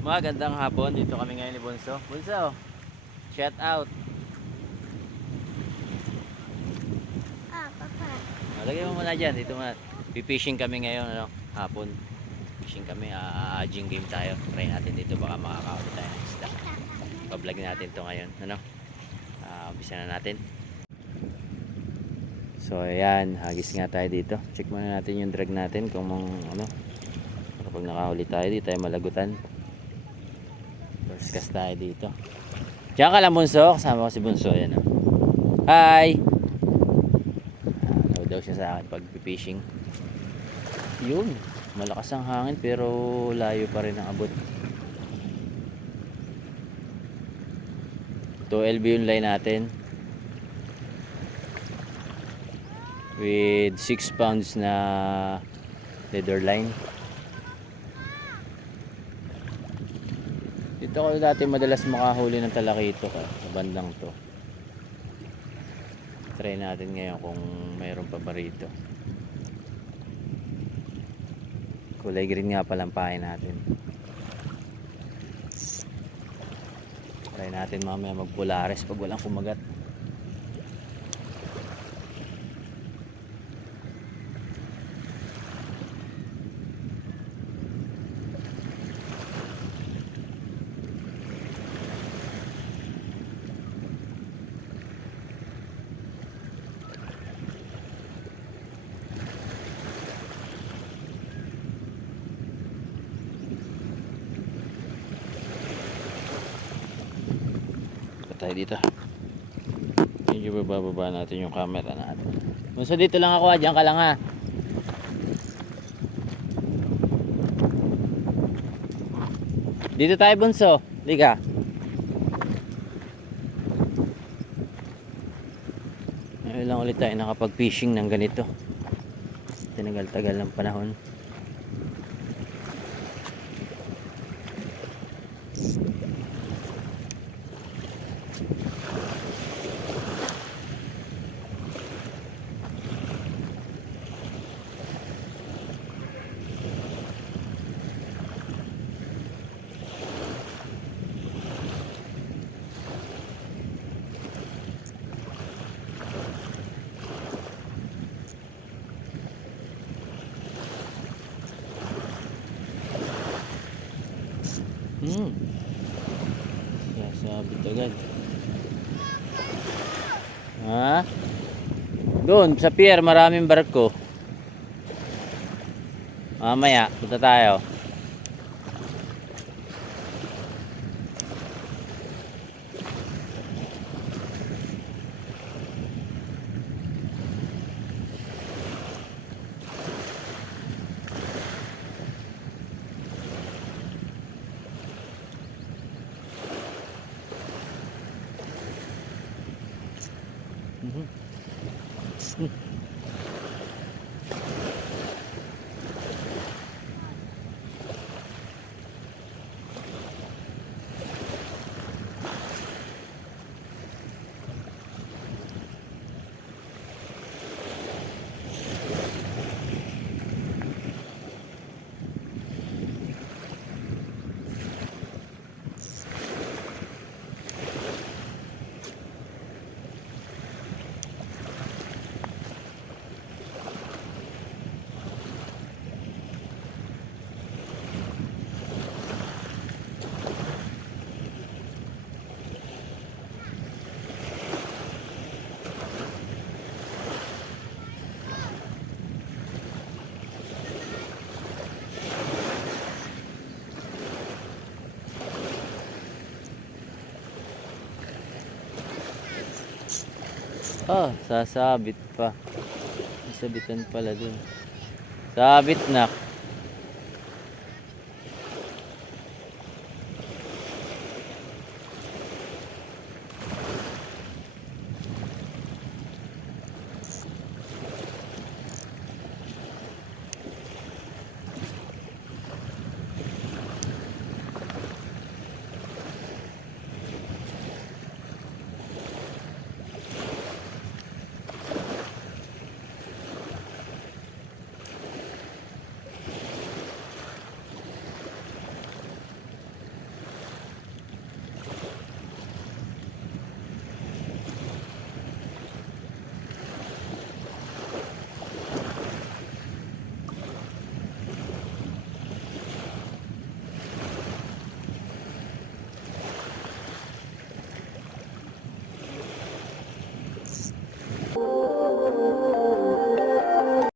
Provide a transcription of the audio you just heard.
Magandang hapon. Dito kami ngayon ni Bunso. Bunso, shout out. Ah, papa. O, lagay mo muna dyan. Dito muna. Pipishing kami ngayon. Ano, hapon. Fishing kami. Aajing game tayo. Try natin dito. Baka makakaulit tayo ng isda. Pa-vlog natin to ngayon. Ano? Ah, umpisa na natin. So, ayan. Hagis nga tayo dito. Check muna natin yung drag natin. Kung mong, ano, kapag nakahuli tayo, di tayo malagutan. Discuss tayo dito. Diyan ka lang, Bunso. Kasama ko si Bunso. Ayan, oh. Hi! Ano daw siya sa akin pag fishing. Yun. Malakas ang hangin pero layo pa rin ang abot. 12 yung line natin. With 6 pounds na leather line. Dito ko dati madalas makahuli ng talakito ka sa bandang to. Try natin ngayon kung mayroon pa ba rito. Kulay green nga palang pahay natin. Try natin mamaya magbulares pag walang kumagat. Tayo dito. Medyo bababa natin yung camera natin. Bunso dito lang ako ha, diyan ka lang ha. Dito tayo bunso. Liga. Ngayon lang ulit tayo nakapag-fishing ng ganito. Tinagal-tagal ng panahon. Hmm. Sasabit agad. Ha? Doon, sa pier, maraming barko. Mamaya, punta tayo. guys. Ah, sasabit pa. Sabitan pala dun. Sabit na.